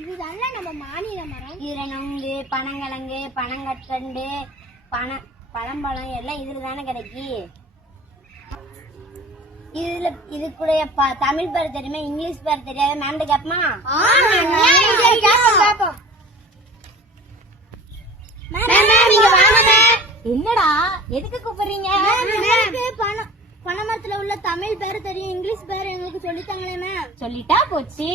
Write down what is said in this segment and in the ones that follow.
இதுதான்ல நம்ம மாநில மரம். இதுல நுங்கு, பனங்கிழங்கு, பனங்கற்கண்டு, பழம்பழம் எல்லாம் இதுல தானே கிடைக்கி. இதுல இதுக்குடைய தமிழ் பேர் தெரியுமா, இங்கிலீஷ் பேர் தெரியாது. மேம் கேப்பமா? என்னடா எதுக்கு கூப்பிடுறீங்க? பனைமரத்துல உள்ள தமிழ் பேர் தெரியும், இங்கிலீஷ் பேர் எங்களுக்கு சொல்லித்தாங்களே மேம். சொல்லிட்டா போச்சு.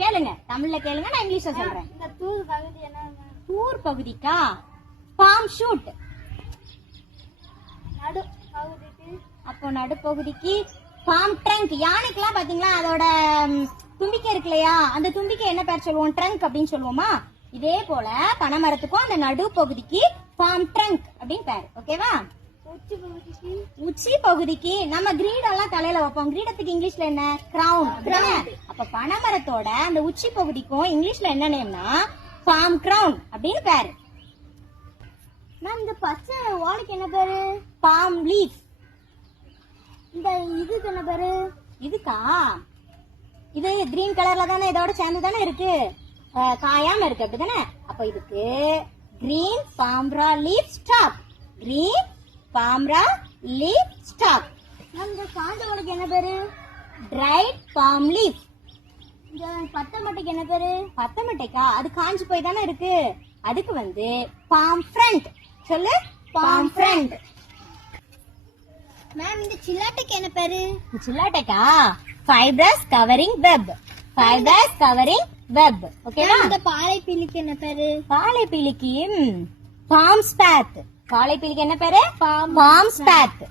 கேளுங்க, தமிழ்ல கேளுங்க, நான் இங்கிலீஷ்ல சொல்றேன். இந்த தூர் பகுதி என்ன? தூர் பகுதிக்கா பாம் ஷூட். நடு பகுதிக்கு அப்போ நடுப்பகுதிக்கு பாம் ட்ரங்க். யானைக்கெல்லாம் பாத்தீங்களா அதோட தும்பிக்கை இருக்கு இல்லையா, அந்த தும்பிக்கை என்ன பேர் சொல்லுவோம்? ட்ரங்க் அப்படின்னு சொல்லுவோமா? இதே போல பனைமரத்துக்கும் அந்த நடு பகுதிக்கு பாம் ட்ரங்க் அப்படின்னு பேர். ஓகேவா? உச்சி பகுதிக்கு நம்ம கிரீடெல்லாம் தலையில வைப்போம். கிரீடத்துக்கு இங்கிலீஷ்ல என்ன? கிரவுன். அப்ப பனைமரத்தோட அந்த உச்சி பகுதிக்கும் இங்கிலீஷ்ல என்ன நேம்னா பாம் கிரவுன் அப்படின்னு பேரு. மேம் இந்த பச்சை ஓலைக்கு என்ன பேரு? Bomb leaf. இந்த இதுக்கு என்ன பேரு? இதுக்கா? இது கிரீன் கலர்ல தானே இதோட சேர்ந்து தானே இருக்கு, காயாம இருக்கு அப்படிதானே? அப்ப இதுக்கு green palmyra leaf stalk. Green palmyra leaf stalk. இந்த காஞ்ச ஓலைக்கு என்ன பேரு? Dried palm leaf. இந்த பத்தை மட்டைக்கு என்ன பேரு? பத்தை மட்டைக்கா? அது காஞ்சு போய் தானே இருக்கு, அதுக்கு வந்து பாம் ஃப்ரண்ட். சொல்லு, பாம் ஃப்ரண்ட். மேம் இந்த சில்லாட்டைக்கு என்ன பேரு? சில்லாட்டைக்கா? Fibrous covering web. Fibrous covering web. ஓகேவா? இந்த பாலைப்பீலிக்கு என்ன பேரு? பாலைப்பீலிக்கு பாம் ஸ்பாத். பாலைப்பீலிக்கு என்ன பேரு? பாம் ஸ்பாத்.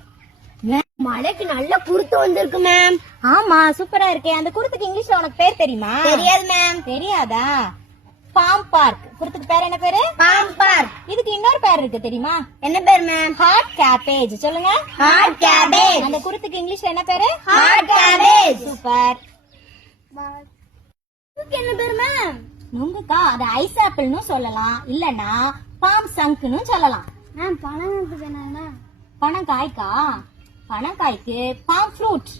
மழைக்கு நல்ல குருத்து வந்திருக்கு மேம். ஆமா, சூப்பரா இருக்கே. அந்த குருத்துக்கு இங்கிலீஷ்ல உனக்கு பேர் தெரியுமா? தெரியாது மேம். தெரியாதா? Bomb park. குருத்துக்கு பேர் என்ன பேரு? Palm bark. இதுக்கு இன்னொரு பேர் இருக்கு தெரியுமா? என்ன பேர் மேம்? Heart cabbage. சொல்லுங்க. Heart cabbage. அந்த குருத்துக்கு இங்கிலீஷ்ல என்ன பேரு? Heart cabbage. சூப்பர். இதுக்கு என்ன பேர் மேம்? நுங்குக்கா? அது ஐஸ் ஆப்பிள்னு சொல்லலாம், இல்லனா பாம் சங்க்னு சொல்லலாம். மேம் பழங்களுக்கு என்னன்னா? பனங்காய்க்கா? பனங்காய்க்கு பாம் ஃப்ரூட்.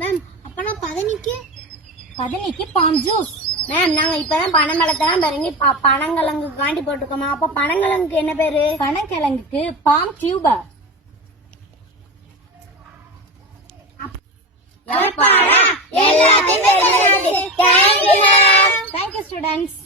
மேம் அப்பனா பதனிக்கு? பதனிக்கு பாம் ஜூஸ். மேம் நாங்க இப்பதான் பனமரத்தான் பரங்கி பனங்கிழங்கு காண்டி போட்டுக்கோமா. அப்ப பனங்கிழங்குக்கு என்ன பேரு? பனங்கிழங்குக்கு பாம் டியூபர். எல்லாத்தையும் தேங்க்யூ ஸ்டூடெண்ட்ஸ்.